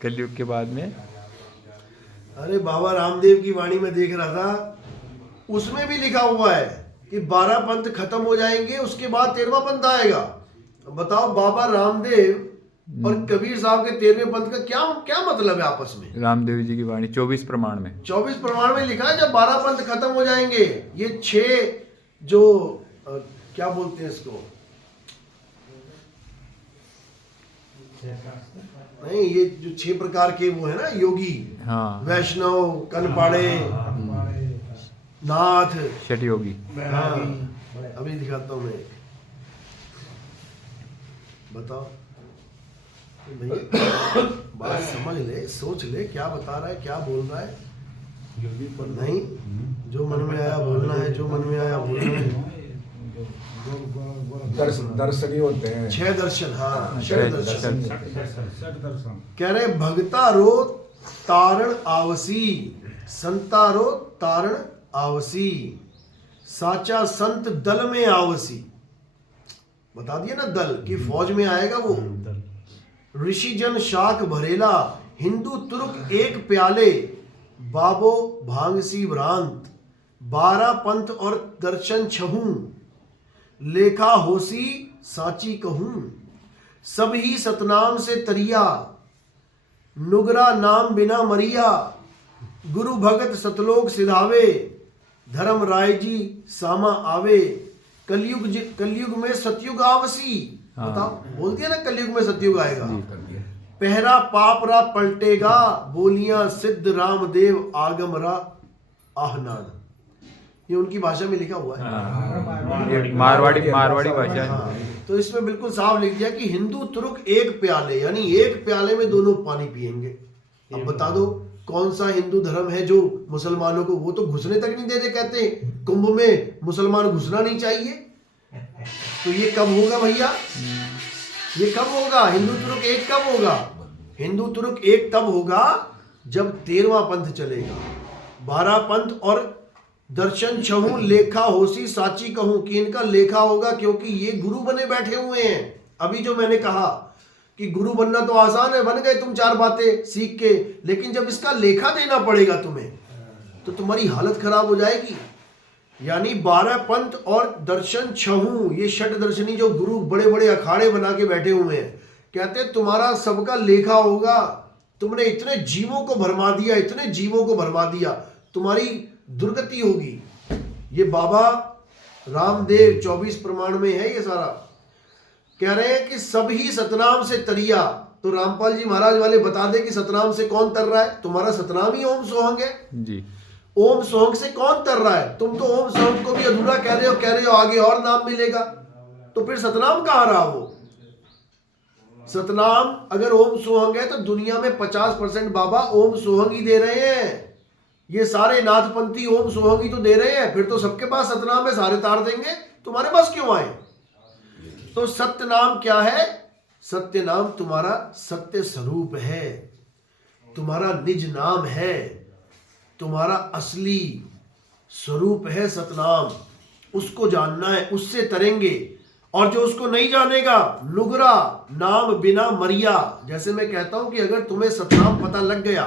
कलयुग के बाद में। अरे बाबा रामदेव की वाणी में देख रहा था, उसमें भी लिखा हुआ है कि 12 पंथ खत्म हो जाएंगे, उसके बाद 13वां पंथ आएगा। बताओ बाबा रामदेव और कबीर साहब के 13वें पंथ का क्या क्या मतलब है आपस में? रामदेव जी की वाणी 24 प्रमाण में, 24 प्रमाण में लिखा है जब 12 पंथ खत्म हो जाएंगे, ये 6 जो क्या बोलते हैं इसको, नहीं ये जो 6 प्रकार के वो है ना योगी, हाँ, वैष्णव, कनपाड़े, नाथ, छठ योगी। हाँ, अभी दिखाता हूँ मैं एक। बताओ भैया, बात समझ ले, सोच ले, क्या बता रहा है, क्या बोल रहा है। नहीं, जो मन में आया बोलना है, जो मन में आया बोलना है। दर्शनी होते हैं 6 दर्शन, हाँ 6 दर्शन। दर्शन। कह रहे भगतारो तारण आवसी, संतारो तारण आवसी, साचा संत दल में आवसी। बता दिया ना, दल की फौज में आएगा वो। ऋषि जन शाख भरेला, हिंदू तुर्क एक प्याले, बाबो भांगसी भ्रांत, 12 पंथ और दर्शन छहूं, लेखा होसी साची कहूं, सब ही सतनाम से तरिया, नुगरा नाम बिना मरिया, गुरु भगत सतलोक सिधावे, धर्म राय जी सामा आवे, कलयुग में सतयुग आवसी। हाँ। बताओ, बोल दिया ना कलयुग में सतयुग आएगा। पहरा पाप रा पलटेगा, बोलियां सिद्ध रामदेव आगम रा आहनान। ये उनकी भाषा में लिखा हुआ है। हाँ, ये मारवाड़ी भाषा है। हाँ, तो इसमें बिल्कुल साफ लिख दिया कि हिंदू तुर्क एक प्याले, यानी एक प्याले में दोनों पानी पिएंगे। अब बता दो कौन सा हिंदू धर्म है जो मुसलमानों को, वो तो घुसने तक नहीं देते, कहते हैं कुंभ में मुसलमान घुसना नहीं चाहिए। तो ये कब होगा भैया, ये कब होगा? हिंदू तुर्क एक कब होगा? हिंदू तुर्क एक तब होगा जब 13वां पंथ चलेगा। 12 पंथ और दर्शन छहूं, लेखा होसी साची कहूं, कि इनका लेखा होगा, क्योंकि ये गुरु बने बैठे हुए हैं। अभी जो मैंने कहा कि गुरु बनना तो आसान है, बन गए तुम 4 बातें सीख के, लेकिन जब इसका लेखा देना पड़ेगा तुम्हें, तो तुम्हारी हालत खराब हो जाएगी। यानी 12 पंथ और दर्शन छहूं, ये षट दर्शनी जो गुरु बड़े बड़े अखाड़े बना के बैठे हुए हैं, कहते हैं तुम्हारा सबका लेखा होगा। तुमने इतने जीवों को भरमा दिया, इतने जीवों को भरमा दिया, तुम्हारी दुर्गति होगी। ये बाबा रामदेव 24 प्रमाण में है ये सारा। कह रहे हैं कि सब ही सतनाम से तरिया। तो रामपाल जी महाराज वाले बता दे कि सतनाम से कौन तर रहा है? तुम्हारा सतनाम ही ओम सोहंग है जी। ओम सोहंग से कौन तर रहा है? तुम तो ओम सोहंग को भी अधूरा कह रहे हो आगे और नाम मिलेगा, तो फिर सतनाम कहां रहा वो? सतनाम अगर ओम सोहंग है तो दुनिया में 50% बाबा ओम सोहंग ही दे रहे हैं। ये सारे नाथपंथी ओम सोहंग ही तो दे रहे हैं, फिर तो सबके पास सतनाम है, सारे तार देंगे, तुम्हारे पास क्यों आए? तो सत्य नाम क्या है? सत्य नाम तुम्हारा सत्य स्वरूप है, तुम्हारा निज नाम है, तुम्हारा असली स्वरूप है सतनाम। उसको जानना है, उससे तरेंगे। और जो उसको नहीं जानेगा, नुगरा नाम बिना मरिया। जैसे मैं कहता हूं कि अगर तुम्हें सतनाम पता लग गया,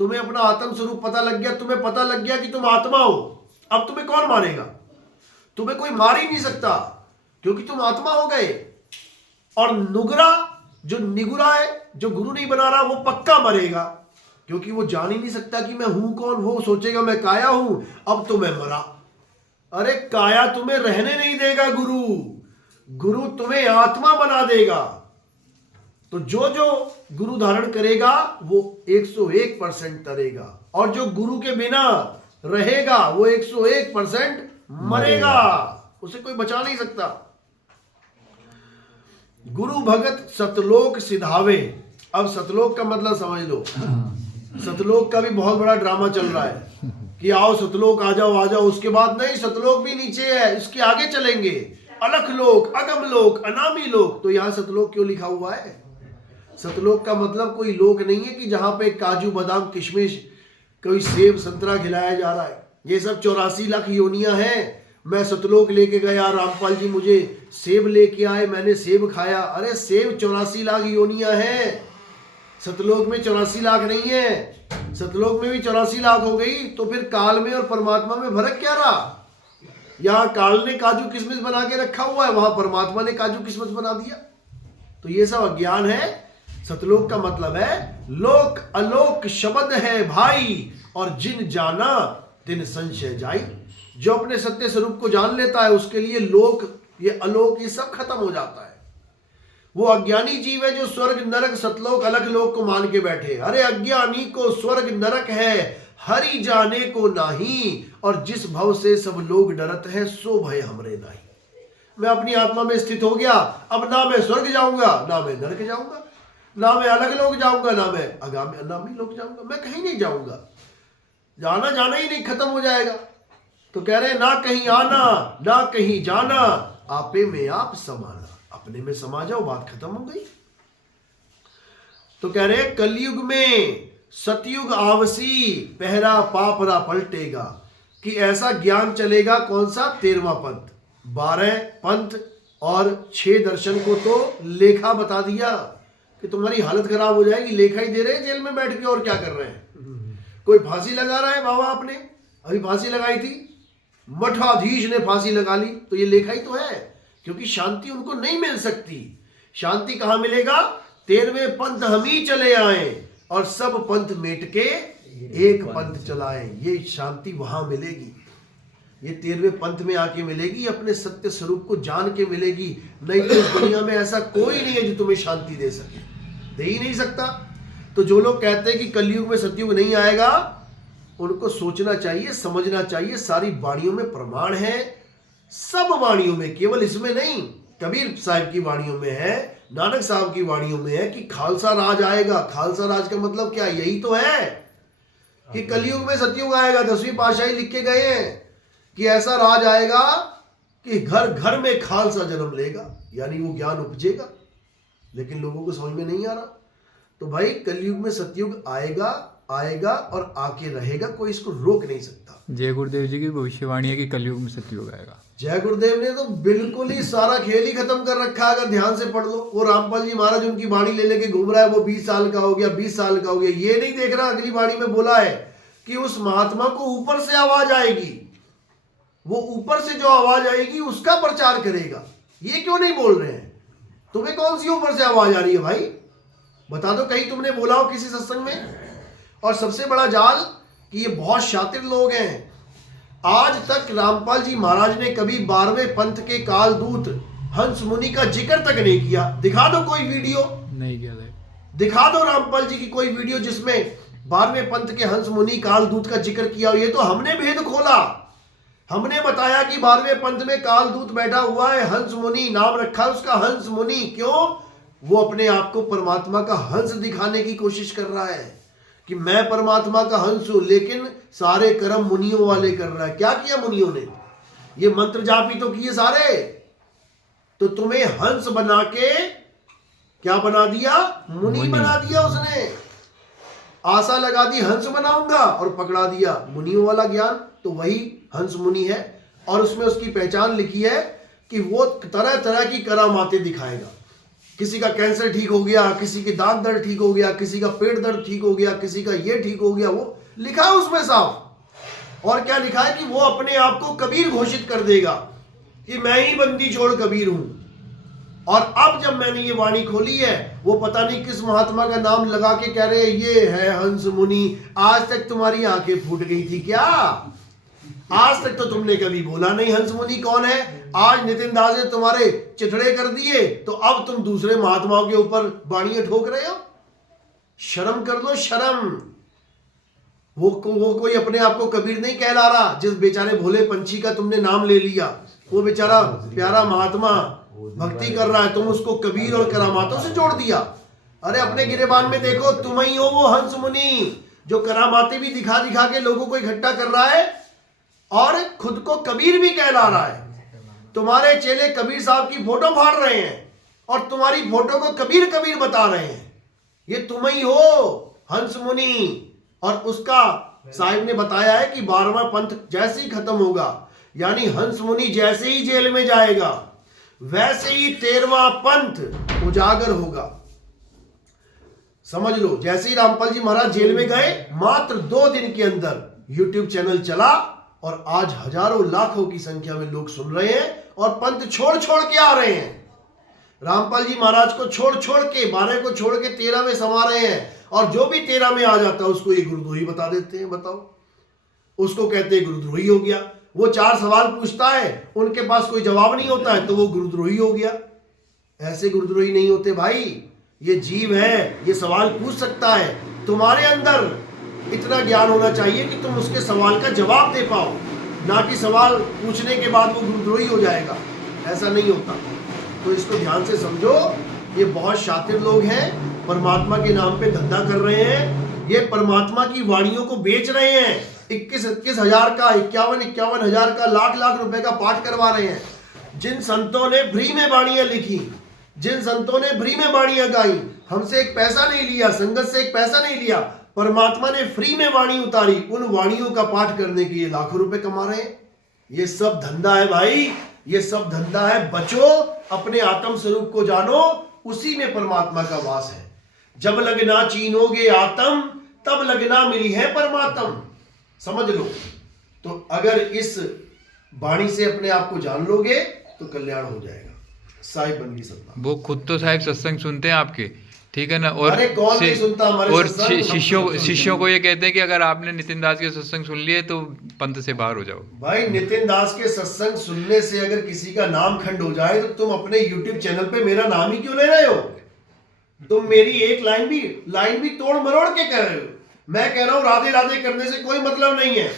तुम्हें अपना आत्म स्वरूप पता लग गया, तुम्हें पता लग गया कि तुम आत्मा हो, अब तुम्हें कौन मारेगा? तुम्हें कोई मार ही नहीं सकता, क्योंकि तुम आत्मा हो गए। और नुगरा जो निगुरा है, जो गुरु नहीं बना रहा, वो पक्का मरेगा, क्योंकि वो जान ही नहीं सकता कि मैं हूं कौन। वो सोचेगा मैं काया हूं, अब तो मैं मरा। अरे काया तुम्हें रहने नहीं देगा गुरु, गुरु तुम्हें आत्मा बना देगा। तो जो जो गुरु धारण करेगा वो 101% तरेगा, और जो गुरु के बिना रहेगा वो 101% मरेगा, उसे कोई बचा नहीं सकता। गुरु भगत सतलोक सिधावे। अब सतलोक का मतलब समझ लो। सतलोक का भी बहुत बड़ा ड्रामा चल रहा है कि आओ सतलोक आ जाओ आ जाओ। उसके बाद नहीं, सतलोक भी नीचे है, इसके आगे चलेंगे अलख लोक, अगम लोक, अनामी लोक। तो यहां सतलोक क्यों लिखा हुआ है? सतलोक का मतलब कोई लोक नहीं है कि जहां पे काजू बादाम किशमिश, कोई सेब संतरा खिलाया जा रहा है। ये सब 84 लाख योनियां हैं। मैं सतलोक लेके गया, रामपाल जी मुझे सेब लेके आए, मैंने सेब खाया। अरे सेब 84 लाख योनियां हैं। सतलोक में 84 लाख नहीं है। सतलोक में भी 84 लाख हो गई तो फिर काल में और परमात्मा में फर्क क्या रहा? यहाँ काल ने काजू किशमिश बना के रखा हुआ है, वहां परमात्मा ने काजू किशमिश बना दिया। तो ये सब अज्ञान है। सतलोक का मतलब है लोक अलोक शब्द है भाई, और जिन जाना तिन संशय जाई। जो अपने सत्य स्वरूप को जान लेता है उसके लिए लोक, ये अलोक, ये सब खत्म हो जाता है। वो अज्ञानी जीव है जो स्वर्ग नरक सतलोक अलग लोक को मान के बैठे। अरे अज्ञानी को स्वर्ग नरक है, हरि जाने को नाही, और जिस भव से सब लोग डरत है सो भय हमरे नाही। मैं अपनी आत्मा में स्थित हो गया, अब ना मैं स्वर्ग जाऊंगा ना मैं नरक जाऊंगा, ना मैं अलग लोक जाऊंगा ना मैं अनामी लोक जाऊंगा, मैं कहीं नहीं जाऊंगा। जाना जाना ही नहीं, खत्म हो जाएगा। तो कह रहे ना कहीं आना ना कहीं जाना, आपे में आप समाना। अपने में समा जाओ, बात खत्म हो गई। तो कह रहे कलयुग में सतयुग आवसी, पहरा पापरा पलटेगा। कि ऐसा ज्ञान चलेगा, कौन सा? 13वां पंथ। 12 पंथ और 6 दर्शन को तो लेखा बता दिया कि तुम्हारी हालत खराब हो जाएगी। लेखा ही दे रहे हैं जेल में बैठ के, और क्या कर रहे हैं? कोई फांसी लगा रहा है, बाबा आपने अभी फांसी लगाई थी, मठाधीश ने फांसी लगा ली, तो ये लेखा ही तो है। क्योंकि शांति उनको नहीं मिल सकती। शांति कहां मिलेगा? 13वें पंथ हम ही चले आए और सब पंथ मेट के एक पंथ चलाए। ये शांति वहां मिलेगी, ये 13वें पंथ में आके मिलेगी, अपने सत्य स्वरूप को जान के मिलेगी। नहीं तो इस दुनिया में ऐसा कोई नहीं है जो तुम्हें शांति दे सके, दे ही नहीं सकता। तो जो लोग कहते हैं कि कलयुग में सतयुग नहीं आएगा, उनको सोचना चाहिए, समझना चाहिए। सारी वाणियों में प्रमाण है, सब वाणियों में, केवल इसमें नहीं। कबीर साहब की वाणियों में है, नानक साहब की वाणियों में है कि खालसा राज आएगा। खालसा राज का मतलब क्या? यही तो है कि कलयुग में सतयुग आएगा। 10वीं पातशाही लिख के गए हैं कि ऐसा राज आएगा कि घर घर में खालसा जन्म लेगा, यानी वो ज्ञान उपजेगा। लेकिन लोगों को समझ में नहीं आ रहा। तो भाई कलयुग में सतयुग आएगा, आएगा और आके रहेगा, कोई इसको रोक नहीं सकता। जय गुरुदेव जी की भविष्यवाणी है कि कलयुग में सतयुग आएगा। जय गुरुदेव ने तो बिल्कुल ही सारा खेल ही खत्म कर रखा है, अगर ध्यान से पढ़ लो। वो रामपाल जी महाराज उनकी वाणी ले लेके घूम रहा है, वो 20 साल का हो गया, 20 साल का हो गया। ये नहीं देख रहा अगली वाणी में बोला है कि उस महात्मा को ऊपर से आवाज आएगी, वो ऊपर से जो आवाज आएगी उसका प्रचार करेगा। ये क्यों नहीं बोल रहे हैं? तुम्हें कौन सी ऊपर से आवाज आ रही है भाई? बता दो, कहीं तुमने बोला हो किसी सत्संग में? और सबसे बड़ा जाल कि ये बहुत शातिर लोग हैं। आज तक रामपाल जी महाराज ने कभी 12वें पंथ के कालदूत हंस मुनि का जिक्र तक नहीं किया। दिखा दो कोई वीडियो, नहीं किया था। दिखा दो रामपाल जी की कोई वीडियो जिसमें 12वें पंथ के हंस मुनि कालदूत का जिक्र किया हो। ये तो हमने भेद खोला, हमने बताया कि 12वें पंथ में कालदूत बैठा हुआ है, हंस मुनि नाम रखा है उसका, हंस मुनि। क्यों? वो अपने आप को परमात्मा का हंस दिखाने की कोशिश कर रहा है कि मैं परमात्मा का हंस हूं, लेकिन सारे कर्म मुनियों वाले कर रहा है। क्या किया मुनियों ने? ये मंत्र जाप ही तो किए सारे। तो तुम्हें हंस बना के क्या बना दिया? मुनि बना दिया उसने। आशा लगा दी हंस बनाऊंगा और पकड़ा दिया मुनियों वाला ज्ञान। तो वही हंस मुनि है, और उसमें उसकी पहचान लिखी है कि वो तरह तरह की करामातें दिखाएगा। किसी का कैंसर ठीक हो गया, किसी के दांत दर्द ठीक हो गया, किसी का पेट दर्द ठीक हो गया, किसी का ये ठीक हो गया, वो लिखा है उसमें साफ। और क्या लिखा है कि वो अपने आप को कबीर घोषित कर देगा कि मैं ही बंदी छोड़ कबीर हूं। और अब जब मैंने ये वाणी खोली है, वो पता नहीं किस महात्मा का नाम लगा के कह रहे हैं ये है हंस मुनि। आज तक तुम्हारी आंखें फूट गई थी क्या? आज तक तो तुमने कभी बोला नहीं हंस मुनि कौन है। आज नितिन दास ने तुम्हारे चिथड़े कर दिए, तो अब तुम दूसरे महात्माओं के ऊपर बाणियां ठोक रहे हो। शर्म कर लो, शर्म। वो कोई अपने आप को कबीर नहीं कहला रहा। जिस बेचारे भोले पंछी का तुमने नाम ले लिया, वो बेचारा प्यारा महात्मा भक्ति कर रहा है, तुम उसको कबीर और करामातों से जोड़ दिया। अरे अपने गिरेबान में देखो, तुम ही हो वो हंस मुनि जो करामातें भी दिखा दिखा के लोगों को इकट्ठा कर रहा है और खुद को कबीर भी कहला रहा है। तुम्हारे चेले कबीर साहब की फोटो फाड़ रहे हैं और तुम्हारी फोटो को कबीर कबीर बता रहे हैं। ये तुम ही हो हंस मुनि। और उसका साहिब ने बताया है कि 12वां पंथ जैसे ही खत्म होगा, यानी हंस मुनि जैसे ही जेल में जाएगा, वैसे ही 13वां पंथ उजागर होगा। समझ लो, जैसे ही रामपाल जी महाराज जेल में गए, मात्र 2 दिन के अंदर यूट्यूब चैनल चला और आज हजारों लाखों की संख्या में लोग सुन रहे हैं और पंथ छोड़ छोड़ के आ रहे हैं। रामपाल जी महाराज को छोड़ छोड़ के, 12 को छोड़ के 13 में समा रहे हैं, और जो भी 13 में आ जाता है उसको ये गुरुद्रोही बता देते हैं। बताओ, उसको कहते हैं गुरुद्रोही हो गया। वो 4 सवाल पूछता है, उनके पास कोई जवाब नहीं होता है, तो वो गुरुद्रोही हो गया। ऐसे गुरुद्रोही नहीं होते भाई, ये जीव है, ये सवाल पूछ सकता है। तुम्हारे अंदर इतना ज्ञान होना चाहिए कि तुम उसके सवाल का जवाब दे पाओ, ना कि सवाल पूछने के बाद वो गुरुद्रोही हो जाएगा। ऐसा नहीं होता। तो इसको ध्यान से समझो। ये बहुत शातिर लोग हैं, परमात्मा के नाम पे धंधा कर रहे हैं। ये परमात्मा की वाणियों को बेच रहे हैं। 21-21 हजार का, 51-51 हजार का, लाख रुपए का पाठ करवा रहे हैं। जिन संतों ने फ्री में वाणियां लिखी, जिन संतों ने फ्री में वाणियां गाई, हमसे एक पैसा नहीं लिया, संगत से एक पैसा नहीं लिया, परमात्मा ने फ्री में वाणी उतारी, उन वाणियों का पाठ करने के लिए लाखों रुपए कमा रहे हैं। ये सब धंधा है भाई, ये सब धंधा है। बचो, अपने आत्म स्वरूप को जानो, उसी में परमात्मा का वास है। जब लगना चीनोगे आत्म, तब लगना मिली है परमात्म। समझ लो। तो अगर इस वाणी से अपने आप को जान लोगे तो कल्याण हो जाएगा। साहिब बन गई सत्ता। वो खुद तो साहिब सत्संग सुनते हैं आपके, ठीक है ना, और अरे कौन नहीं सुनता हमारे और सत्संग? शिष्यों को ये कहते हैं कि अगर आपने नितिन दास के सत्संग सुन लिए तो पंथ से बाहर हो जाओ। भाई, नितिन दास के सत्संग सुनने से अगर किसी का नाम खंड हो जाए तो तुम अपने YouTube चैनल पे मेरा नाम ही क्यों ले रहे हो? तुम मेरी एक लाइन भी तोड़ मरोड़ के कह रहे हो। मैं कह रहा हूं राधे राधे करने से कोई मतलब नहीं है।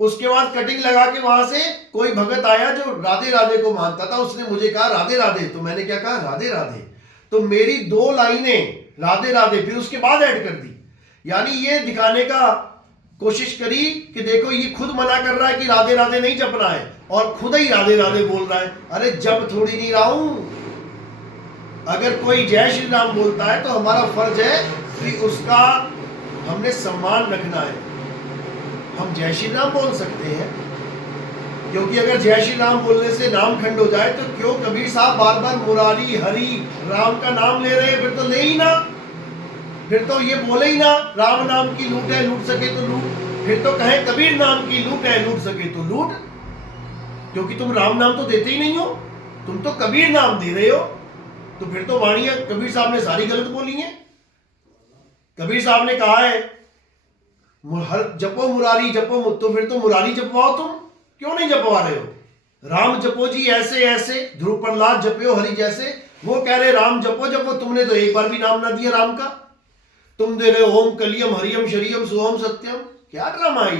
उसके बाद कटिंग लगा के वहां से कोई भगत आया जो राधे राधे को मानता था, उसने मुझे कहा राधे राधे, तो मैंने क्या कहा? राधे राधे। तो मेरी 2 लाइनें राधे राधे फिर उसके बाद ऐड कर दी। यानी ये दिखाने का कोशिश करी कि देखो ये खुद मना कर रहा है कि राधे राधे नहीं जपना है, और खुद ही राधे राधे बोल रहा है। अरे जप थोड़ी नहीं रहा हूं। अगर कोई जय श्री राम बोलता है तो हमारा फर्ज है कि उसका हमने सम्मान रखना है। हम जय श्री राम बोल सकते हैं, क्योंकि अगर जय श्री राम बोलने से नाम खंड हो जाए तो क्यों कबीर साहब बार बार मुरारी हरि राम का नाम ले रहे हैं? फिर तो ले ही ना, फिर तो ये बोले ही ना, राम नाम की लूट है, लूट सके तो लूट। फिर तो कहे कबीर नाम की लूट है, लूट सके तो लूट। क्योंकि तुम राम नाम तो देते ही नहीं हो, तुम तो कबीर नाम दे रहे हो। तो फिर तो वाणियां कबीर साहब ने सारी गलत बोली हैं। कबीर साहब ने कहा है हर जपो मुरारी जपो, तो फिर तो मुरारी जपवाओ। तुम क्यों नहीं जपवा रहे हो? राम जपो जी ऐसे ऐसे, ध्रुव प्रहलाद जपो हरि जैसे। वो कह रहे राम जपो जपो, तुमने तो एक बार भी नाम ना दिया राम का। तुम दे रहे ओम कलियम हरियम शरियम सोहम सत्यम। क्या ड्रामा है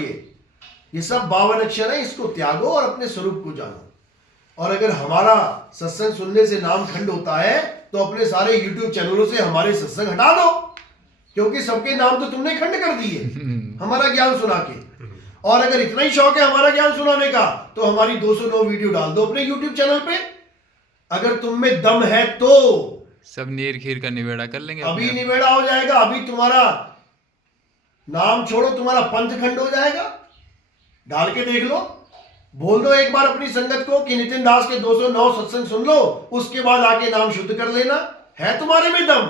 ये सब 52 अक्षर है। इसको त्यागो और अपने स्वरूप को जानो। और अगर हमारा सत्संग सुनने से नाम खंड होता है तो अपने सारे YouTube चैनलों से हमारे सत्संग हटा दो, क्योंकि सबके नाम तो तुमने खंड कर दिए हमारा ज्ञान सुना के। और अगर इतना ही शौक है हमारा ज्ञान सुनाने का तो हमारी 209 वीडियो डाल दो अपने YouTube चैनल पे। अगर तुम में दम है तो सब नीर खीर का निबेड़ा कर लेंगे। अभी निबेड़ा हो जाएगा। अभी तुम्हारा नाम छोड़ो, तुम्हारा पंथ खंड हो जाएगा। डाल के देख लो, बोल दो एक बार अपनी संगत को कि नितिन दास के 209 सत्संग सुन लो, उसके बाद आके नाम शुद्ध कर लेना। है तुम्हारे में दम?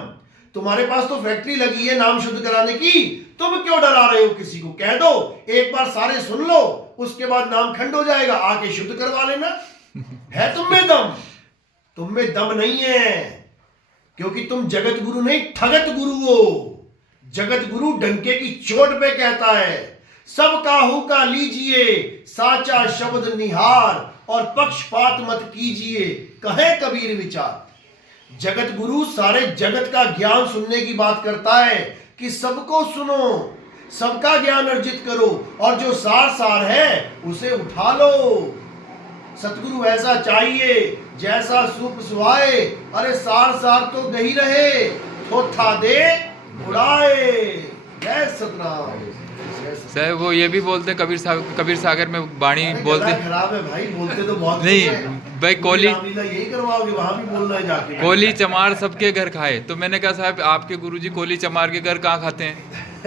तुम्हारे पास तो फैक्ट्री लगी है नाम शुद्ध कराने की। तुम क्यों डरा रहे हो किसी को? कह दो एक बार सारे सुन लो, उसके बाद नाम खंड हो जाएगा, आके शुद्ध करवा लेना। है तुम में दम? तुम में दम नहीं है, क्योंकि तुम जगत गुरु नहीं ठगत गुरु हो। जगत गुरु डंके की चोट पे कहता है सब काहू का लीजिए साचा शब्द निहार, और पक्षपात मत कीजिए कहे कबीर विचार। जगत गुरु सारे जगत का ज्ञान सुनने की बात करता है कि सबको सुनो, सबका ज्ञान अर्जित करो, और जो सार सार है उसे उठा लो। सतगुरु ऐसा चाहिए जैसा सूप सुहाए, अरे सार सार तो गही रहे, थोथा दे उड़ाए। जय सतनाम। सर वो ये भी बोलते कबीर सागर में वाणी बोलते खराब है भाई, बोलते तो बहुत नहीं भाई। कोली यही करवाओगे, वहां भी बोलना है जाके। कोली चमार सबके घर खाए, तो मैंने कहा साहब आपके गुरुजी कोली चमार के घर कहाँ खाते हैं?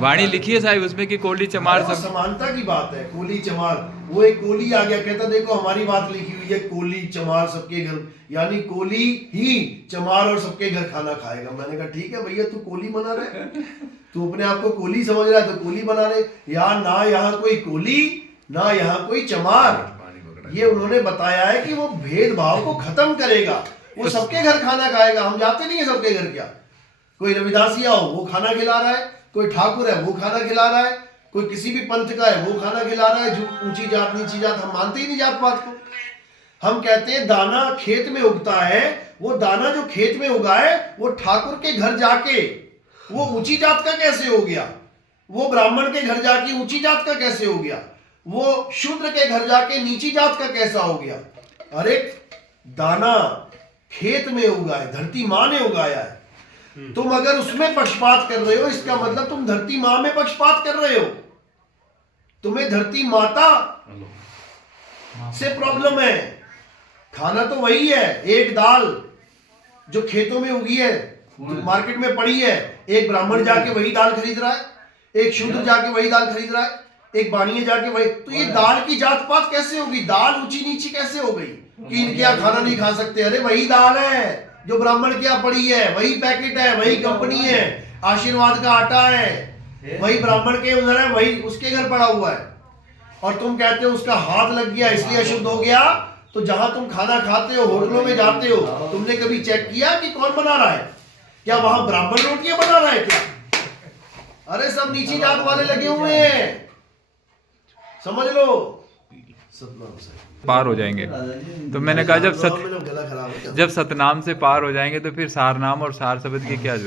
वाणी लिखी है साहिब उसमें कि कोली चमार वो सब। समानता की बात है, कोली चमार। वो एक कोली आ गया, कहता देखो हमारी बात लिखी हुई है, कोली चमार सबके घर, यानी कोली ही चमार और सबके घर खाना खाएगा। मैंने कहा ठीक है भैया, तू कोली बना रहे, तू अपने आप को कोली समझ रहा है तो कोली बना रहे। ना यहाँ कोई कोली, ना यहाँ कोई चमार। ये उन्होंने बताया है कि वो भेदभाव को खत्म करेगा, वो सबके घर खाना खाएगा। हम जाते नहीं है सबके घर, क्या कोई रविदासिया हो वो खाना खिला रहा है, कोई ठाकुर है वो खाना खिला रहा है, कोई किसी भी पंथ का है वो खाना खिला रहा है। जो ऊंची जात नीची जात, हम मानते ही नहीं जात पात को। हम कहते हैं दाना खेत में उगता है, वो दाना जो खेत में उगा है वो ठाकुर के घर जाके वो ऊंची जात का कैसे हो गया, वो ब्राह्मण के घर जाके ऊंची जात का कैसे हो गया, वो शूद्र के घर जाके नीची जात का कैसा हो गया। अरे दाना खेत में उगा है, धरती माँ ने उगाया है। तुम अगर उसमें पक्षपात कर रहे हो, इसका मतलब तुम धरती माँ में पक्षपात कर रहे हो। तुम्हें धरती माता से प्रॉब्लम है। खाना तो वही है, एक दाल जो खेतों में उगी है, मार्केट में पड़ी है, एक ब्राह्मण जाके वही दाल खरीद रहा है, एक शूद्र जाके वही दाल खरीद रहा है, एक बानिया जाके वही। तो ये दाल की जात पात कैसे होगी, दाल ऊंची नीची कैसे हो गई कि इनके यहाँ खाना नहीं खा सकते। अरे वही दाल है जो ब्राह्मण के यहाँ पड़ी है, वही पैकेट है, वही कंपनी है, आशीर्वाद का आटा है, वही ब्राह्मण के उधर है, वही उसके घर पड़ा हुआ है। और तुम कहते हो उसका हाथ लग गया इसलिए अशुद्ध हो गया। तो जहां तुम खाना खाते हो, होटलों में जाते हो, तुमने कभी चेक किया कि कौन बना रहा है? क्या वहां ब्राह्मण रोटियां बना रहा है क्या? अरे सब नीची जात वाले लगे हुए हैं, समझ लो। सतनाम से पार हो जाएंगे। तो मैंने कहा गला खराब हो जाता है। जब सतनाम से पार हो जाएंगे तो फिर सारनाम और सार शब्द की क्या जरूरत।